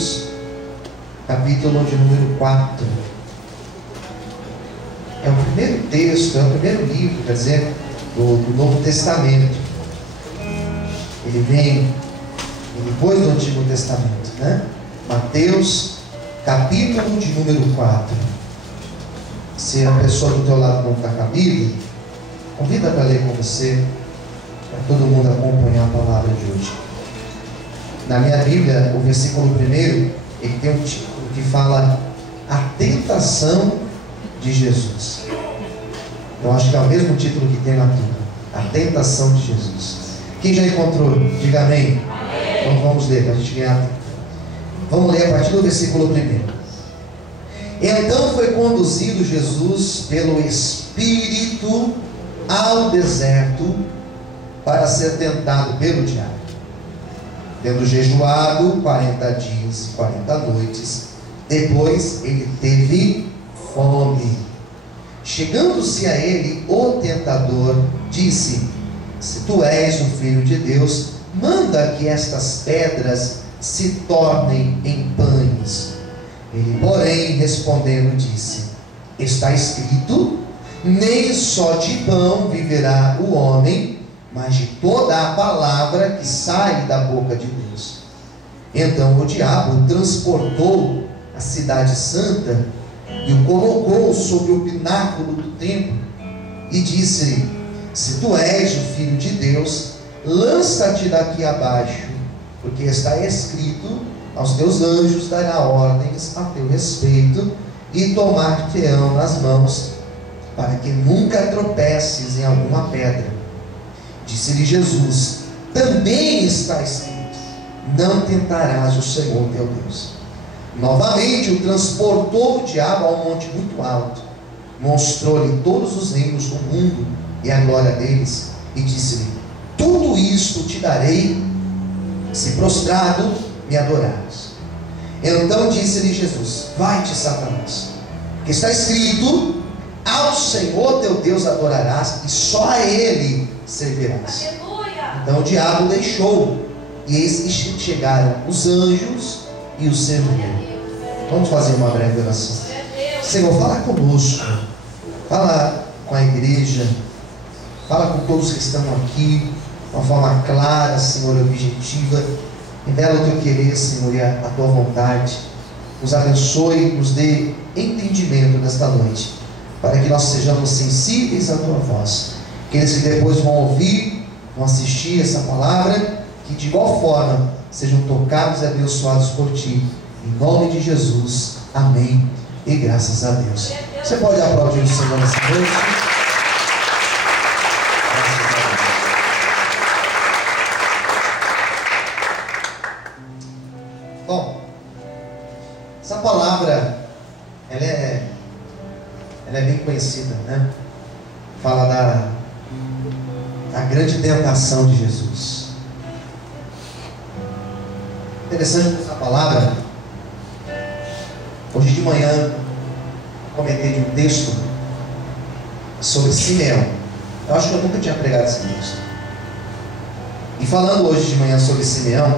Mateus, capítulo de número 4. É o primeiro texto, é o primeiro livro, quer dizer, do Novo Testamento. Ele vem depois do Antigo Testamento, né? Mateus, capítulo de número 4. Se a pessoa do teu lado não está com a Bíblia, convida para ler com você, para todo mundo acompanhar a palavra de hoje. Na minha Bíblia, o versículo 1, ele tem um título que fala a tentação de Jesus. Eu acho que é o mesmo título que tem na tua, a tentação de Jesus. Quem já encontrou? Diga amém. Então vamos ler, para a gente ganhar tempo. Vamos ler a partir do versículo 1. Então foi conduzido Jesus pelo Espírito ao deserto para ser tentado pelo diabo. Tendo jejuado 40 dias e 40 noites, depois ele teve fome. Chegando-se a ele, o tentador disse: se tu és o Filho de Deus, manda que estas pedras se tornem em pães. Ele, porém, respondendo, disse: está escrito, nem só de pão viverá o homem, mas de toda a palavra que sai da boca de Deus. Então o diabo transportou a cidade santa e o colocou sobre o pináculo do templo e disse-lhe: se tu és o Filho de Deus, lança-te daqui abaixo, porque está escrito, aos teus anjos dará ordens a teu respeito, e tomar-te-ão nas mãos, para que nunca tropeces em alguma pedra. Disse-lhe Jesus: também está escrito, não tentarás o Senhor teu Deus. Novamente o transportou o diabo a um monte muito alto, mostrou-lhe todos os reinos do mundo e a glória deles, e disse-lhe: tudo isto te darei, se prostrado me adorares. Então disse-lhe Jesus: vai-te, Satanás, que está escrito, ao Senhor teu Deus adorarás, e só a Ele servirás. Aleluia. Então o diabo deixou, e eis que chegaram os anjos e o serviram. Vamos fazer uma breve oração. Senhor, fala conosco, fala com a igreja, fala com todos que estão aqui, de uma forma clara, Senhor, objetiva. Revela o teu querer, Senhor, e a tua vontade. Nos abençoe, nos dê entendimento nesta noite, para que nós sejamos sensíveis à tua voz. Aqueles que depois vão ouvir, vão assistir essa palavra, que de igual forma sejam tocados e abençoados por ti. Em nome de Jesus, amém. E graças a Deus. Você pode aplaudir o Senhor nessa noite? Bom, essa palavra ela é bem conhecida, né? Fala da grande tentação de Jesus. Interessante essa palavra. Hoje de manhã comentei de um texto sobre Simeão. Eu acho que eu nunca tinha pregado esse texto. E falando hoje de manhã sobre Simeão,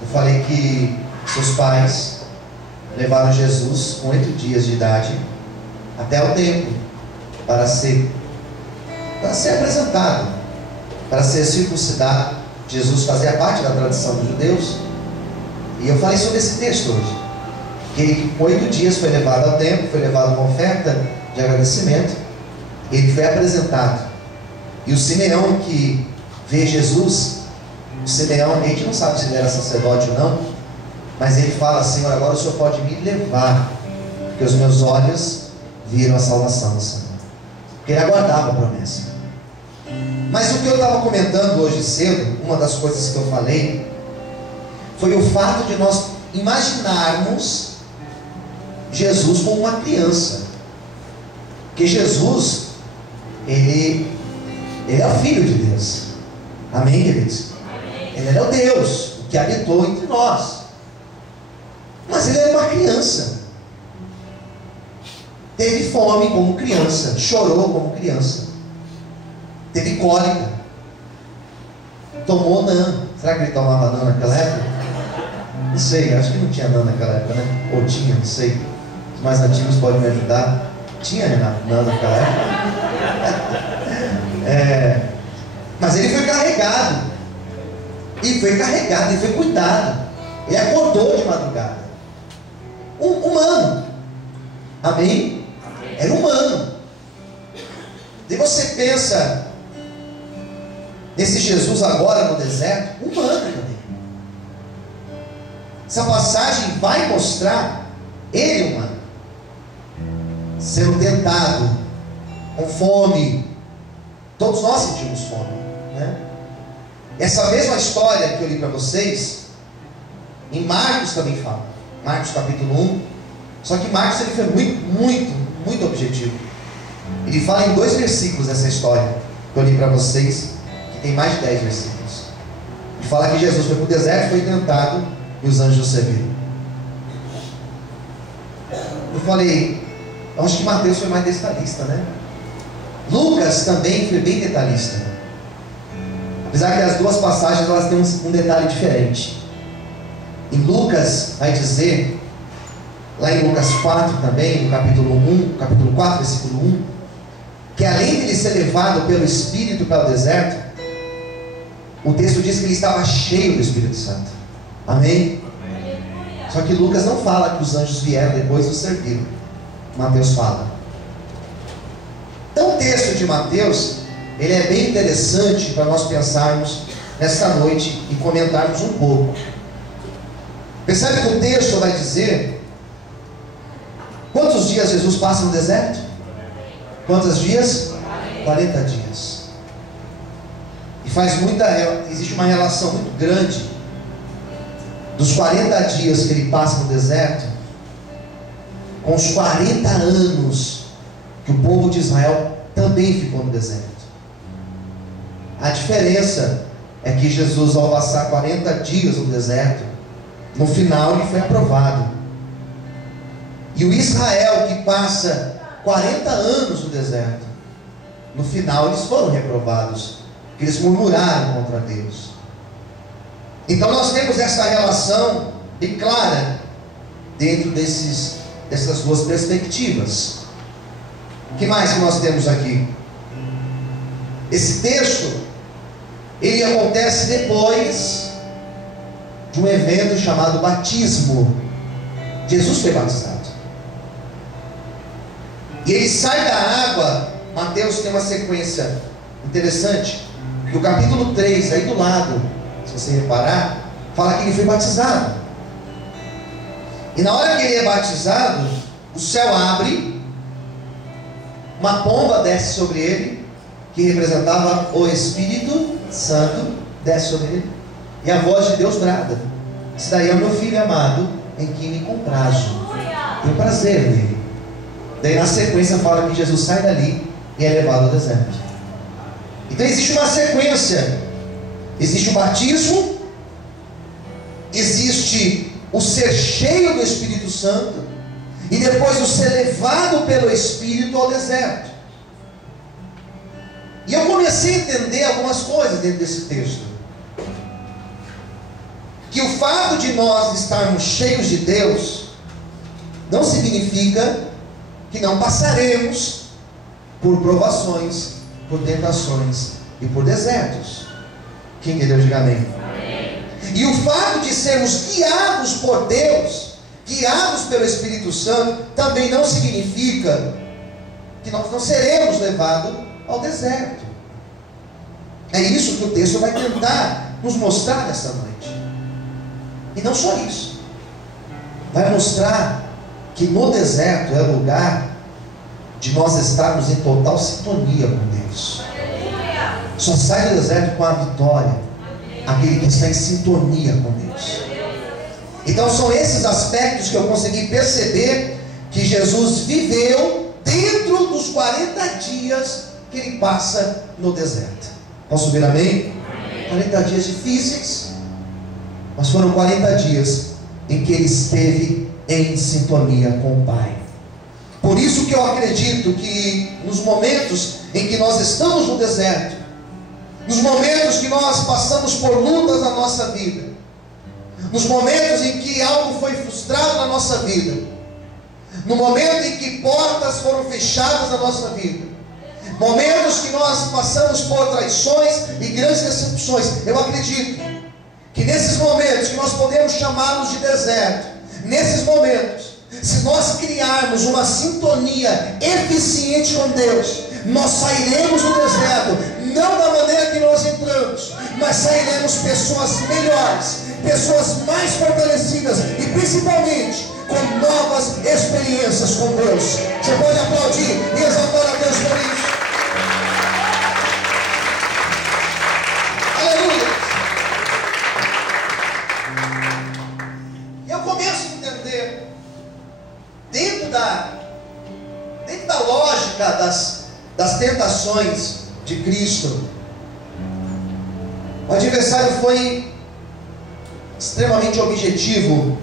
eu falei que seus pais levaram Jesus com 8 dias de idade até o templo para ser apresentado, para ser circuncidado. Jesus fazia parte da tradição dos judeus. E eu falei sobre esse texto hoje, que ele com 8 dias foi levado ao templo, foi levado uma oferta de agradecimento, ele foi apresentado. E o Simeão que vê Jesus, o Simeão, a gente não sabe se ele era sacerdote ou não, mas ele fala: Senhor, agora o Senhor pode me levar, porque os meus olhos viram a salvação do Senhor. Porque ele aguardava a promessa. Mas o que eu estava comentando hoje cedo, uma das coisas que eu falei, foi o fato de nós imaginarmos Jesus como uma criança. Porque Jesus, ele é o Filho de Deus. Amém, queridos? Amém. Ele era o Deus que habitou entre nós. Mas ele era uma criança. Teve fome como criança, chorou como criança, teve cólica, tomou NAN. Será que ele tomava NAN naquela época? Não sei, acho que não tinha NAN naquela época, né? Ou tinha, não sei. Os mais antigos podem me ajudar. Tinha NAN naquela época. Mas ele foi carregado. E foi carregado, ele foi cuidado. Ele acordou de madrugada. Humano. Amém? Era humano. E você pensa nesse Jesus agora no deserto, humano também. Essa passagem vai mostrar ele humano, sendo tentado, com fome. Todos nós sentimos fome, né? Essa mesma história que eu li para vocês, em Marcos também fala. Marcos capítulo 1. Só que Marcos ele foi muito objetivo. Ele fala em 2 versículos dessa história que eu li para vocês, que tem mais de 10 versículos. Ele fala que Jesus foi para o deserto, foi tentado e os anjos o serviram. Eu falei, eu acho que Mateus foi mais detalhista, né? Lucas também foi bem detalhista. Apesar que as duas passagens elas têm um detalhe diferente. Em Lucas vai dizer, lá em Lucas 4 também, no capítulo 4, versículo 1, que além de ele ser levado pelo Espírito para o deserto, o texto diz que ele estava cheio do Espírito Santo. Amém? Só que Lucas não fala que os anjos vieram depois e o serviram. Mateus fala. Então o texto de Mateus, ele é bem interessante para nós pensarmos nesta noite e comentarmos um pouco. Percebe que o texto vai dizer quantos dias Jesus passa no deserto? Quantos dias? 40 dias. E existe uma relação muito grande dos 40 dias que ele passa no deserto com os 40 anos que o povo de Israel também ficou no deserto. A diferença é que Jesus, ao passar 40 dias no deserto, no final ele foi aprovado. E o Israel que passa 40 anos no deserto, no final eles foram reprovados, porque eles murmuraram contra Deus. Então nós temos essa relação bem clara dentro dessas duas perspectivas. O que mais que nós temos aqui? Esse texto ele acontece depois de um evento chamado batismo. Jesus foi batizado. E ele sai da água. Mateus tem uma sequência interessante. Do capítulo 3, aí do lado, se você reparar, fala que ele foi batizado. E na hora que ele é batizado, o céu abre, uma pomba desce sobre ele, que representava o Espírito Santo, desce sobre ele, e a voz de Deus brada: esse daí é o meu filho amado, em quem me comprazo, tenho prazer nele. Daí na sequência fala que Jesus sai dali e é levado ao deserto. Então existe uma sequência. Existe o batismo, existe o ser cheio do Espírito Santo, e depois o ser levado pelo Espírito ao deserto. E eu comecei a entender algumas coisas dentro desse texto. Que o fato de nós estarmos cheios de Deus não significa que não passaremos por provações, por tentações e por desertos. Quem entendeu, diga amém. Amém. E o fato de sermos guiados por Deus, guiados pelo Espírito Santo, também não significa que nós não seremos levados ao deserto. É isso que o texto vai tentar nos mostrar nesta noite. E não só isso, vai mostrar que no deserto é o lugar de nós estarmos em total sintonia com Deus. Só sai do deserto com a vitória aquele que está em sintonia com Deus. Então são esses aspectos que eu consegui perceber que Jesus viveu dentro dos 40 dias que ele passa no deserto. Posso ver amém? 40 dias difíceis, mas foram 40 dias em que ele esteve em sintonia com o Pai. Por isso que eu acredito que nos momentos em que nós estamos no deserto, nos momentos que nós passamos por lutas na nossa vida, nos momentos em que algo foi frustrado na nossa vida, no momento em que portas foram fechadas na nossa vida, momentos que nós passamos por traições e grandes decepções, eu acredito que nesses momentos que nós podemos chamá-los de deserto, nesses momentos, se nós criarmos uma sintonia eficiente com Deus, nós sairemos do deserto, não da maneira que nós entramos, mas sairemos pessoas melhores, pessoas mais fortalecidas e principalmente com novas experiências com Deus. Você pode aplaudir e exaltar a Deus por isso. Aleluia! E eu começo a entender, dentro da lógica das tentações de Cristo, o adversário foi extremamente objetivo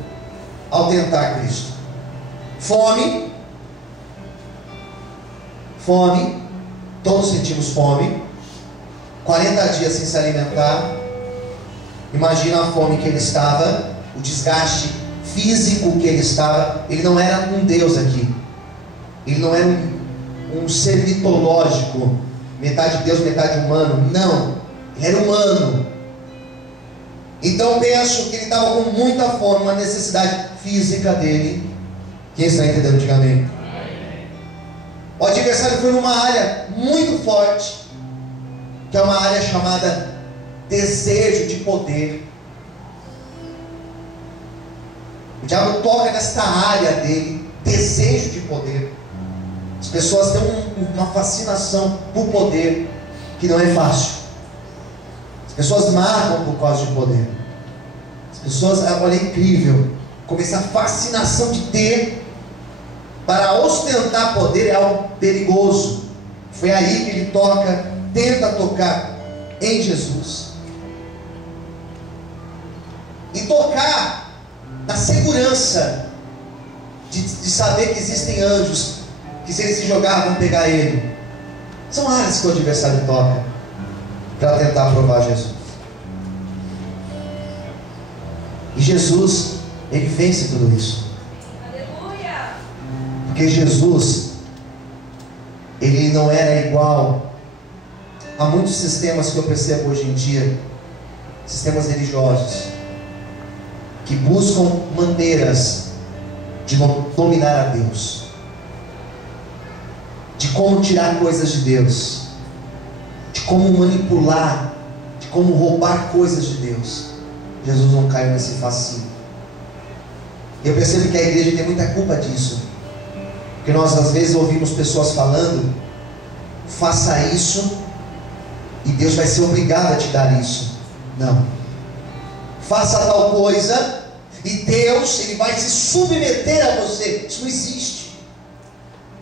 ao tentar Cristo. Fome, todos sentimos fome, 40 dias sem se alimentar. Imagina a fome que ele estava, o desgaste físico que ele estava. Ele não era um Deus aqui, ele não era um ser mitológico, metade Deus, metade humano. Não, ele era humano. Então penso que ele estava com muita fome, uma necessidade física dele. Quem está entendendo, diga amém. O adversário foi numa área muito forte, que é uma área chamada desejo de poder. O diabo toca nesta área dele, desejo de poder. As pessoas têm uma fascinação por poder que não é fácil. As pessoas matam por causa de poder. As pessoas, olha, é incrível como essa fascinação de ter para ostentar poder é algo perigoso. Foi aí que ele tenta tocar em Jesus. E tocar na segurança de saber que existem anjos que, se ele se jogar, vão pegar ele. São áreas que o adversário toca para tentar provar Jesus. E Jesus, ele vence tudo isso. Aleluia! Porque Jesus, ele não era igual a muitos sistemas que eu percebo hoje em dia, sistemas religiosos, que buscam maneiras de dominar a Deus, de como tirar coisas de Deus, de como manipular, de como roubar coisas de Deus. Jesus não caiu nesse fascínio. Eu percebo que a igreja tem muita culpa disso, porque nós às vezes ouvimos pessoas falando: faça isso e Deus vai ser obrigado a te dar isso. Não, faça tal coisa e Deus, ele vai se submeter a você. Isso não existe.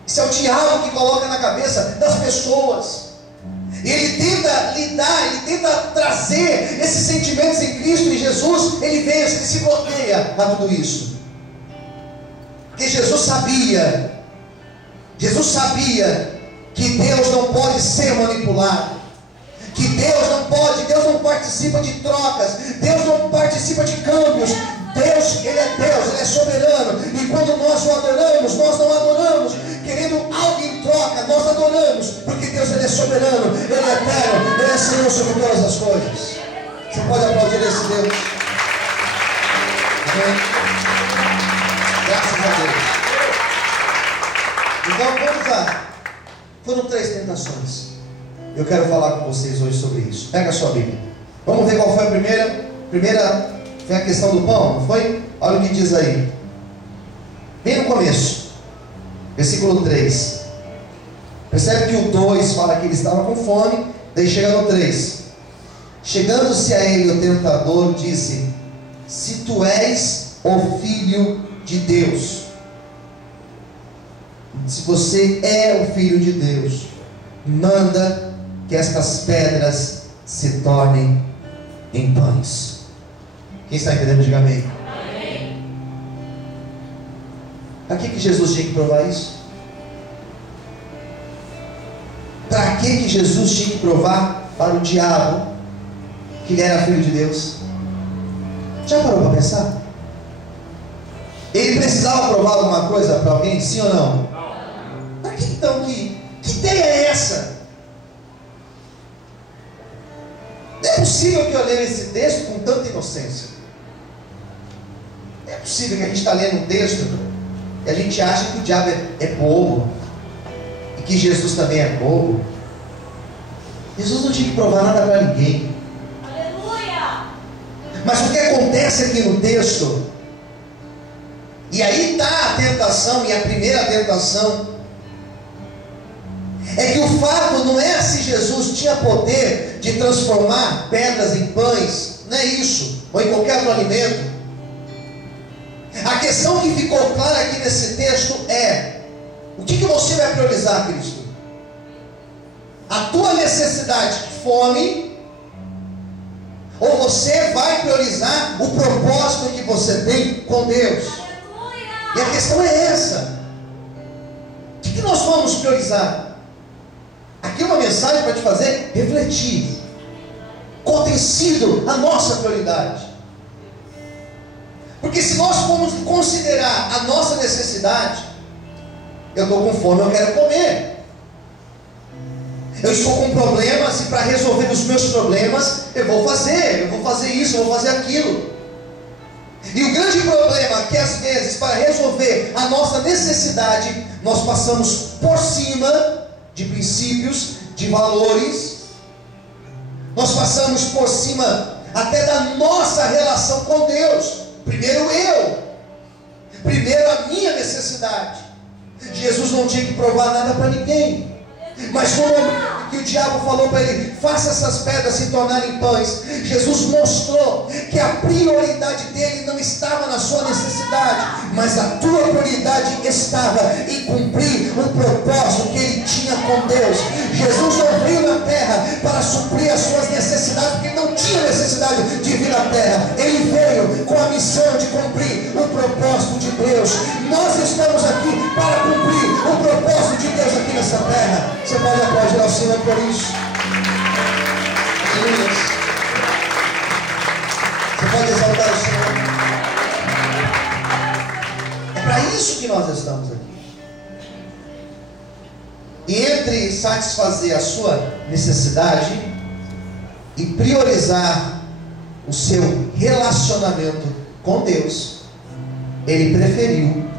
Isso é o diabo que coloca na cabeça das pessoas. E ele tenta lidar, ele tenta trazer esses sentimentos em Cristo. E Jesus, ele vence, ele se bloqueia a tudo isso. Porque Jesus sabia que Deus não pode ser manipulado, que Deus não participa de trocas, Deus não participa de câmbios. Deus, ele é soberano. E quando nós o adoramos, nós não adoramos querendo algo em troca, nós adoramos porque Deus, ele é soberano, ele é eterno, ele é Senhor sobre todas as coisas. Você pode aplaudir esse Deus? Amém? Graças a Deus. Então vamos lá. Foram 3 tentações. Eu quero falar com vocês hoje sobre isso. Pega a sua Bíblia. Vamos ver qual foi a primeira. Primeira foi a questão do pão, não foi? Olha o que diz aí. Bem no começo. Versículo 3. Percebe que o 2 fala que ele estava com fome. Daí chega no 3. Chegando-se a ele o tentador, disse: se tu és o Filho de Deus, se você é o Filho de Deus, manda que estas pedras se tornem em pães. Quem está entendendo, diga amém. Amém. Para que Jesus tinha que provar isso? Para que Jesus tinha que provar para o diabo que ele era Filho de Deus? Já parou para pensar? Ele precisava provar alguma coisa para alguém, sim ou não? Para que então que ideia é essa? Não é possível que eu leia esse texto com tanta inocência. Não é possível que a gente está lendo um texto e a gente acha que o diabo é bobo e que Jesus também é bobo. Jesus não tinha que provar nada para ninguém. Aleluia! Mas o que acontece aqui no texto, e aí está a tentação, e a primeira tentação, é que o fato não é se Jesus tinha poder de transformar pedras em pães, não é isso, ou em qualquer outro alimento. A questão que ficou clara aqui nesse texto é: o que você vai priorizar, Cristo? A tua necessidade de fome, ou você vai priorizar o propósito que você tem com Deus? E a questão é essa: o que nós vamos priorizar? Aqui é uma mensagem para te fazer refletir. Qual tem sido a nossa prioridade? Porque se nós formos considerar a nossa necessidade, eu estou com fome, eu quero comer. Eu estou com problemas e para resolver os meus problemas eu vou fazer isso, eu vou fazer aquilo. E o grande problema é que às vezes para resolver a nossa necessidade nós passamos por cima de princípios, de valores, nós passamos por cima até da nossa relação com Deus. Primeiro a minha necessidade. Jesus não tinha que provar nada para ninguém, mas como que o diabo falou para ele: faça essas pedras se tornarem pães, Jesus mostrou que a prioridade dele não estava na sua necessidade, mas a tua prioridade estava em cumprir o propósito que ele tinha com Deus. Jesus não veio na terra para suprir as suas necessidades, porque ele não tinha necessidade de vir na terra. Ele veio com a missão de cumprir o propósito de Deus. Nós estamos aqui para cumprir o propósito de Deus aqui nessa terra. Você pode aplaudir ao Senhor por isso. Você pode exaltar o Senhor. É para isso que nós estamos aqui. E entre satisfazer a sua necessidade e priorizar o seu relacionamento com Deus, ele preferiu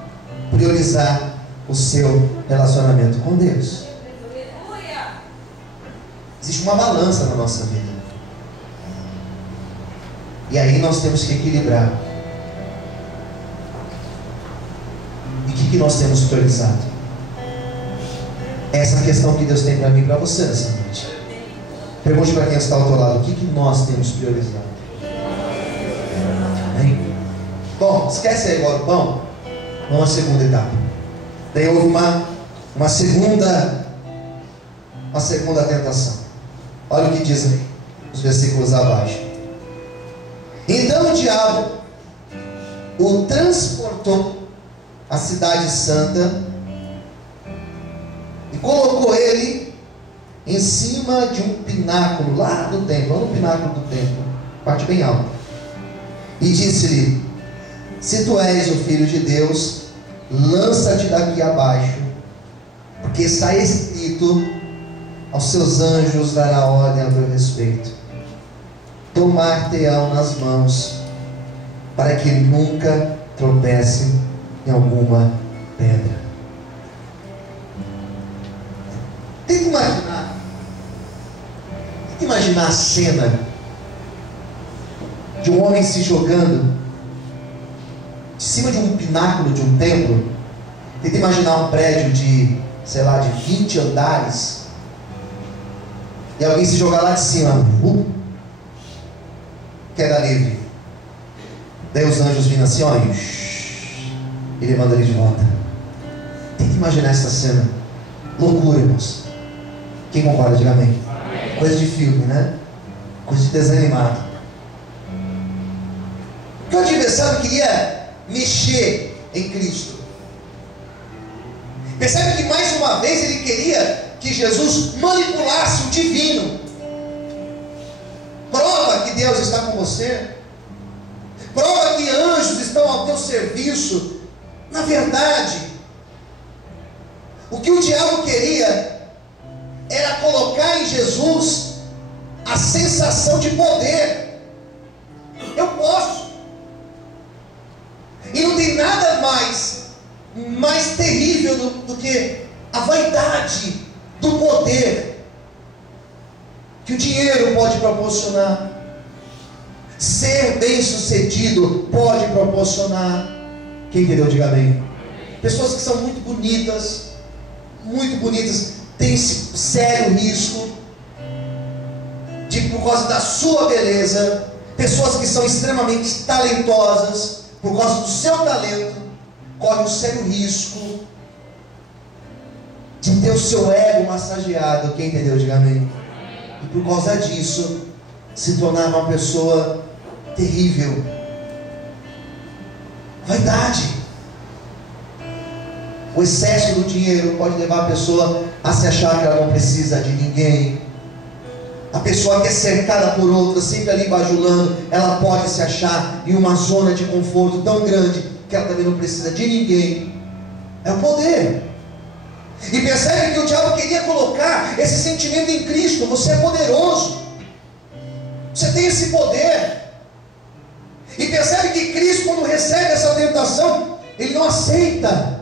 priorizar o seu relacionamento com Deus. Existe uma balança na nossa vida, e aí nós temos que equilibrar. E o que nós temos priorizado? Essa é a questão que Deus tem para mim e para você nessa noite. Pergunte para quem está ao teu lado: o que nós temos priorizado? Amém? Bom, esquece aí agora o pão. Vamos à segunda etapa. Daí houve uma segunda tentação. Olha o que diz aí, os versículos abaixo. Então o diabo o transportou à cidade santa e colocou ele em cima de um pináculo lá do templo, no pináculo do templo, parte bem alta, e disse-lhe: se tu és o Filho de Deus, lança-te daqui abaixo, porque está escrito: aos seus anjos dará ordem a teu respeito, tomar-te-ão nas mãos, para que nunca tropece em alguma pedra. Tenta imaginar a cena de um homem se jogando de cima de um pináculo de um templo. Tenta imaginar um prédio de, sei lá, de 20 andares, e alguém se jogar lá de cima, queda livre. Daí os anjos vindo assim, ó, e levando ele de volta. Tenta imaginar essa cena. Loucura, irmãos. Quem concorda, diga amém. Amém. Coisa de filme, né? Coisa de desenho animado. Porque o adversário queria mexer em Cristo. Percebe que mais uma vez ele queria que Jesus manipulasse o divino. Prova que Deus está com você. prova que anjos estão ao teu serviço. Na verdade, o que o diabo queria era colocar em Jesus a sensação de poder. Eu posso. E não tem nada mais terrível do que a vaidade do poder que o dinheiro pode proporcionar. Ser bem-sucedido pode proporcionar. Quem entendeu, diga amém. Pessoas que são muito bonitas, têm esse sério risco de, por causa da sua beleza. Pessoas que são extremamente talentosas, por causa do seu talento, correm um sério risco de ter o seu ego massageado. Quem entendeu, diga amém. E por causa disso, se tornar uma pessoa terrível. Vaidade. O excesso do dinheiro pode levar a pessoa a se achar que ela não precisa de ninguém. A pessoa que é cercada por outras, sempre ali bajulando, ela pode se achar em uma zona de conforto tão grande que ela também não precisa de ninguém. É o poder. E percebe que o diabo queria colocar esse sentimento em Cristo. Você é poderoso, você tem esse poder. E percebe que Cristo, quando recebe essa tentação, ele não aceita,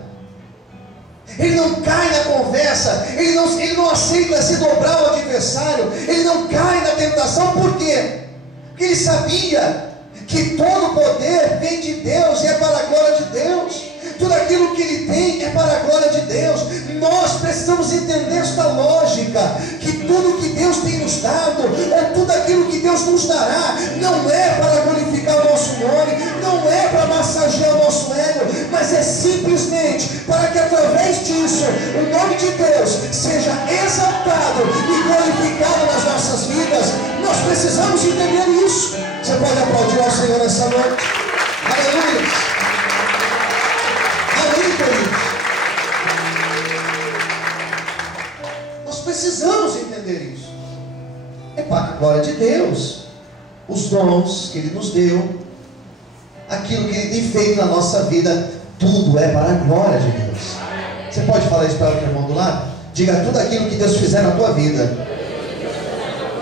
ele não cai na conversa, ele não aceita se dobrar ao adversário, ele não cai na tentação. Por quê? Porque ele sabia que todo o poder vem de Deus e é para a glória de Deus. Tudo aquilo que ele tem é para a glória de Deus. Nós precisamos entender esta lógica, que tudo que Deus tem nos dado, ou tudo aquilo que Deus nos dará, não é para glorificar o nosso nome, não é para massagear o nosso ego, mas é simplesmente para que através disso o nome de Deus seja exaltado e glorificado nas nossas vidas. Nós precisamos entender isso. Você pode aplaudir ao Senhor nessa noite. Aleluia. Nós precisamos entender isso. É para a glória de Deus. Os dons que Ele nos deu, aquilo que Ele tem feito na nossa vida, tudo é para a glória de Deus. Você pode falar isso para o irmão do lado? Diga: tudo aquilo que Deus fizer na tua vida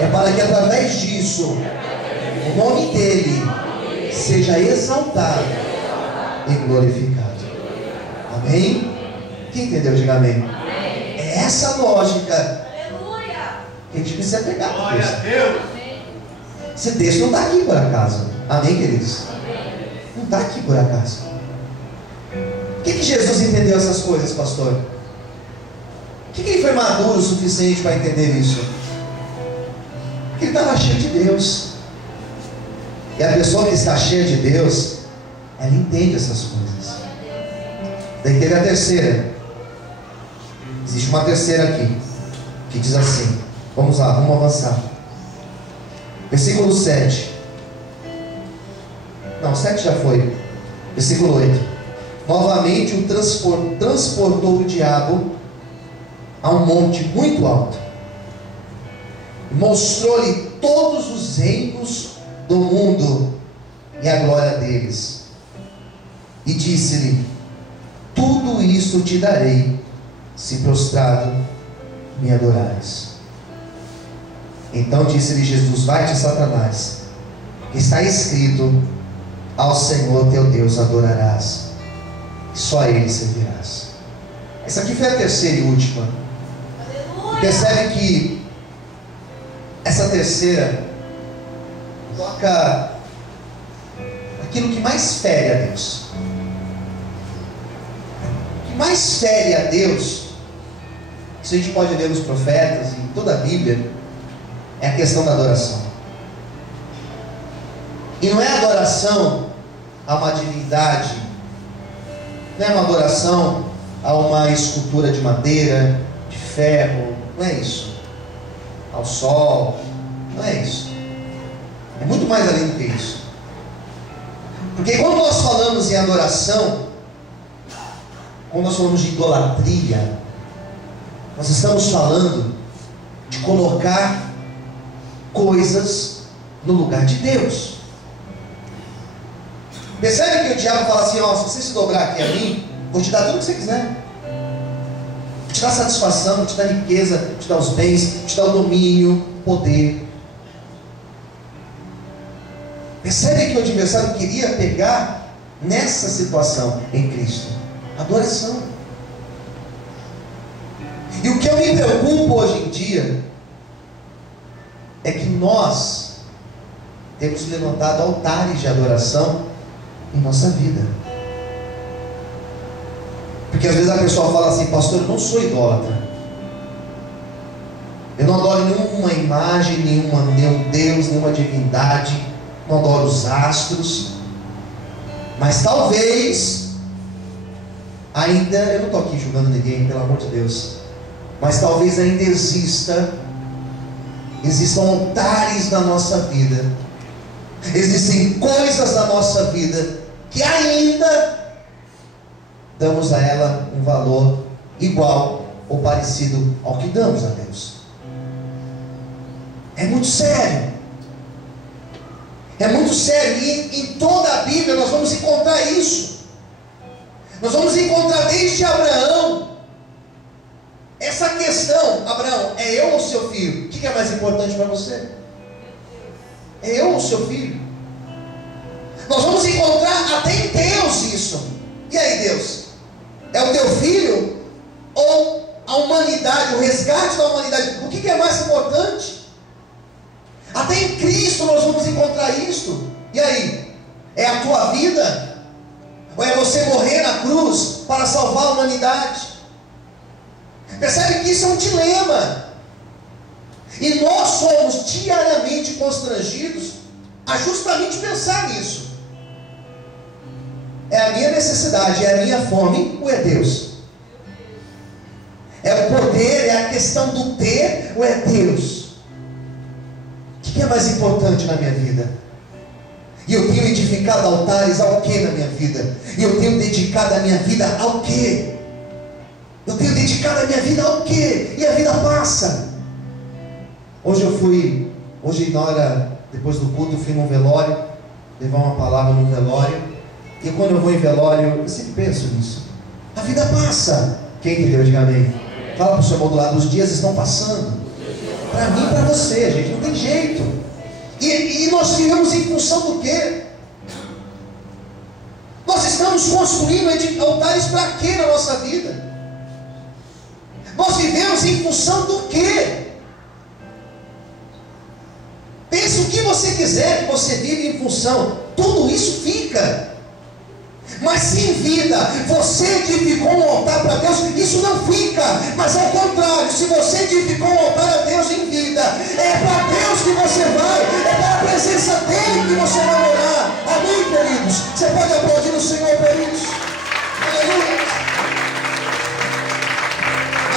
é para que através disso o nome dEle seja exaltado e glorificado. Amém? Quem entendeu, diga amém. É essa lógica que a gente precisa pegar. Glória a Deus. Esse texto não está aqui por acaso. Amém, queridos? Não está aqui por acaso. Por que Jesus entendeu essas coisas, pastor? Por que ele foi maduro o suficiente para entender isso? Porque ele estava cheio de Deus. E a pessoa que está cheia de Deus, ela entende essas coisas. Daí teve a terceira. Existe uma terceira aqui, que diz assim. Vamos lá, vamos avançar. Versículo 7. Não, 7 já foi. Versículo 8. Novamente o transportou o diabo a um monte muito alto, mostrou-lhe todos os reinos do mundo e a glória deles, e disse-lhe: tudo isso te darei, se prostrado me adorares. Então disse-lhe Jesus: vai-te, Satanás, está escrito: ao Senhor teu Deus adorarás, e só a Ele servirás. Essa aqui foi a terceira e última. Aleluia. Percebe que essa terceira toca aquilo que mais fere a Deus. O que mais fere a Deus, isso a gente pode ler nos profetas e em toda a Bíblia, é a questão da adoração. E não é adoração a uma divindade, não é uma adoração a uma escultura de madeira, de ferro, não é isso. Ao sol, não é isso. É muito mais além do que isso. Porque quando nós falamos em adoração, quando nós falamos de idolatria, nós estamos falando de colocar coisas no lugar de Deus. Percebe que o diabo fala assim: ó, se você se dobrar aqui a mim, vou te dar tudo o que você quiser. Vou te dar satisfação, vou te dar riqueza, vou te dar os bens, vou te dar o domínio, poder. Percebe que o adversário queria pegar nessa situação em Cristo: adoração. E o que eu me preocupo hoje em dia é que nós temos levantado altares de adoração em nossa vida. Porque às vezes a pessoa fala assim: pastor, eu não sou idólatra, eu não adoro nenhuma imagem, nenhum Deus, nenhuma divindade, não adoro os astros, mas talvez ainda, eu não estou aqui julgando ninguém, pelo amor de Deus, mas talvez ainda existam altares na nossa vida, existem coisas na nossa vida que ainda damos a ela um valor igual ou parecido ao que damos a Deus. É muito sério. É muito sério. E em toda a Bíblia nós vamos encontrar isso. Nós vamos encontrar desde Abraão essa questão: Abraão, é eu ou seu filho? O que é mais importante para você? É eu ou seu filho? Nós vamos encontrar até em Deus isso. E aí, Deus? É o teu filho ou a humanidade, o resgate da humanidade? O que é mais importante? Até em Cristo nós vamos encontrar isso. E aí? É a tua vida? Ou é você morrer na cruz para salvar a humanidade? Percebe que isso é um dilema. E nós somos diariamente constrangidos a justamente pensar nisso. É a minha necessidade, é a minha fome, ou é Deus? É o poder, é a questão do ter, ou é Deus? O que é mais importante na minha vida? E eu tenho edificado altares ao que na minha vida? E eu tenho dedicado a minha vida ao que? Eu tenho dedicado a minha vida ao que? E a vida passa. Hoje na hora, depois do culto, eu fui num velório, levar uma palavra num velório. E quando eu vou em velório, eu sempre penso nisso. A vida passa. Quem entendeu? Diga amém. Fala para o seu irmão do lado: os dias estão passando. Para mim e para você, gente, não tem jeito. E nós vivemos em função do quê? Nós estamos construindo altares para quê na nossa vida? Nós vivemos em função do quê? Pense o que você quiser que você vive em função. Tudo isso fica. Mas se em vida você edificou um altar para Deus, isso não fica. Mas ao contrário, se você edificou um altar a Deus em vida, é para Deus que você vai, é para a presença dEle que você vai orar. Amém, queridos? Você pode aplaudir o Senhor por isso? Aleluia.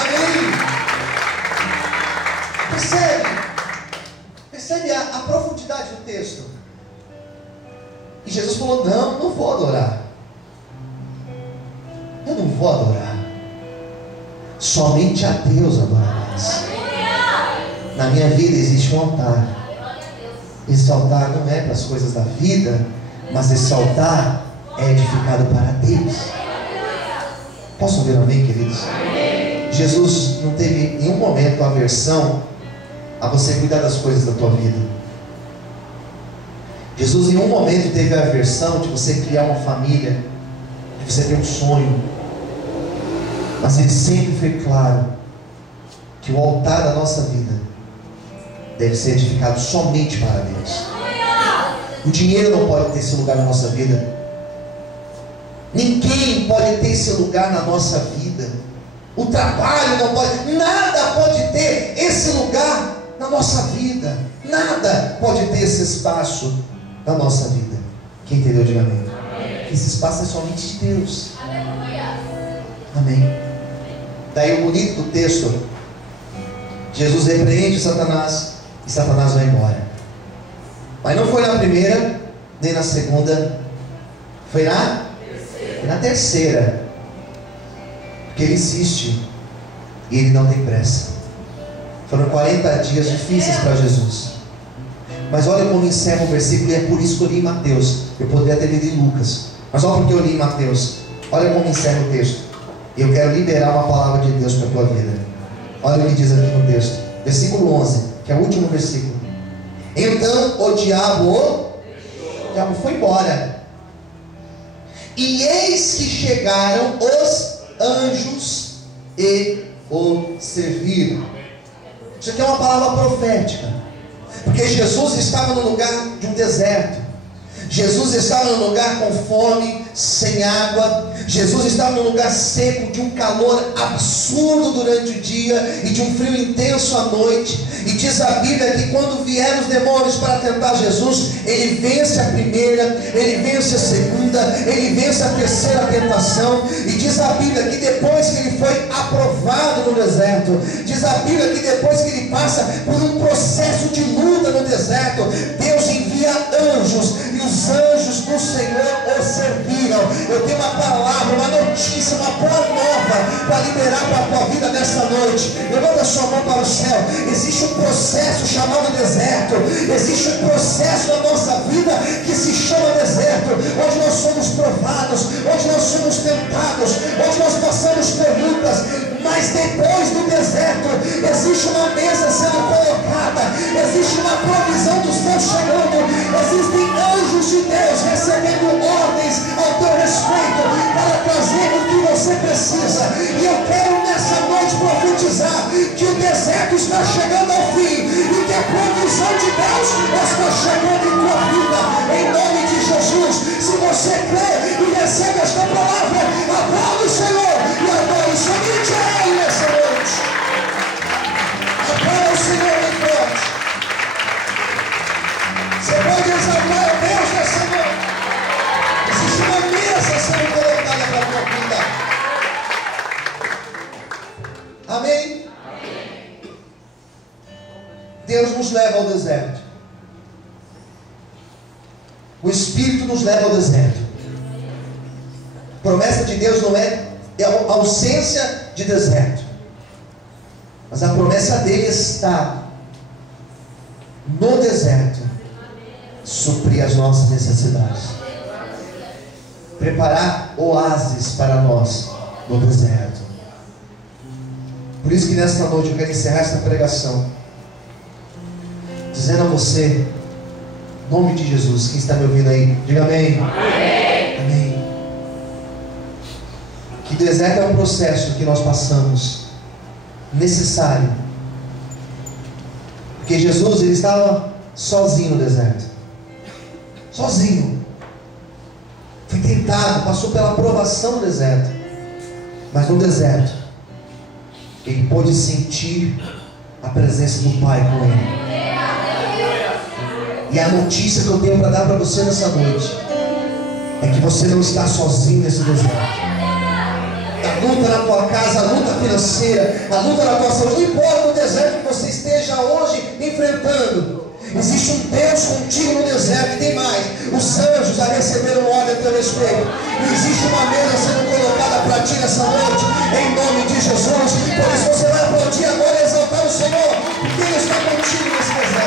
Amém. Percebe a profundidade do texto? E Jesus falou: não vou adorar. Eu não vou adorar. Somente a Deus adorarás. Na minha vida existe um altar. Esse altar não é para as coisas da vida, mas esse altar é edificado para Deus. Posso ouvir um amém, queridos? Jesus não teve em nenhum momento aversão a você cuidar das coisas da tua vida. Jesus em nenhum momento teve a aversão de você criar uma família, de você ter um sonho. Mas Ele sempre foi claro que o altar da nossa vida deve ser edificado somente para Deus. O dinheiro não pode ter esse lugar na nossa vida. Ninguém pode ter esse lugar na nossa vida. O trabalho não pode, nada pode ter esse lugar na nossa vida. Nada pode ter esse espaço na nossa vida. Quem entendeu, diga amém. Esse espaço é somente de Deus. Amém. Daí o bonito do texto: Jesus repreende Satanás e Satanás vai embora. Mas não foi na primeira, nem na segunda, foi na terceira. Porque ele insiste e ele não tem pressa. Foram 40 dias difíceis para Jesus. Mas olha como encerra o versículo, e é por isso que eu li em Mateus. Eu poderia ter lido em Lucas, mas olha porque eu li em Mateus. Olha como encerra o texto. E eu quero liberar uma palavra de Deus para a tua vida. Olha o que diz aqui no texto, versículo 11, que é o último versículo. Então o diabo foi embora, e eis que chegaram os anjos e o serviram. Isso aqui é uma palavra profética, porque Jesus estava no lugar de um deserto. Jesus estava num lugar com fome, sem água. Jesus estava num lugar seco, de um calor absurdo durante o dia e de um frio intenso à noite. E diz a Bíblia que quando vieram os demônios para tentar Jesus, ele vence a primeira, ele vence a segunda, ele vence a terceira tentação. E diz a Bíblia que depois que ele foi aprovado no deserto, diz a Bíblia que depois que ele passa por um processo de luta no deserto, Deus envia anjos, e os anjos do Senhor o serviram. Eu tenho uma palavra, uma notícia, uma boa nova para liberar para a tua vida nessa noite. Levanta a sua mão para o céu. Existe um processo chamado deserto. Existe um processo na nossa vida que se chama deserto, onde nós somos provados, onde nós somos tentados, onde nós passamos por lutas. Mas depois do deserto existe uma mesa sendo colocada, existe uma provisão do céu chegando, existem anjos de Deus recebendo ordens ao teu respeito para trazer o que você precisa. E eu quero nessa noite profetizar que o deserto está chegando ao fim e que a provisão de Deus está chegando em tua vida, em nome de Jesus. Se você crê e recebe esta palavra, aplaude o Senhor e adore somente a Ele nessa noite. Aplaude o Senhor em forte. Você pode exaltar a Deus nessa noite. Existe uma mesa sendo colocada para a tua vida. Amém? Deus nos leva ao deserto. O Espírito nos leva ao deserto. A promessa de Deus não é a ausência de deserto, mas a promessa dele está no deserto suprir as nossas necessidades, preparar oásis para nós no deserto. Por isso que nesta noite eu quero encerrar esta pregação dizendo a você, em nome de Jesus, quem está me ouvindo aí, diga amém. Amém. Amém. Que deserto é um processo que nós passamos necessário, porque Jesus, ele estava sozinho no deserto, sozinho, foi tentado, passou pela provação no deserto, mas no deserto ele pôde sentir a presença do Pai com ele. E a notícia que eu tenho para dar para você nessa noite é que você não está sozinho nesse deserto. A luta na tua casa, a luta financeira, a luta na tua saúde, não importa o deserto que você esteja hoje enfrentando, existe um Deus contigo no deserto. E tem mais, os anjos já receberam ordem a teu respeito, e existe uma mesa sendo colocada para ti nessa noite, em nome de Jesus. Por isso você vai aplaudir agora e exaltar o Senhor, porque Ele está contigo nesse deserto.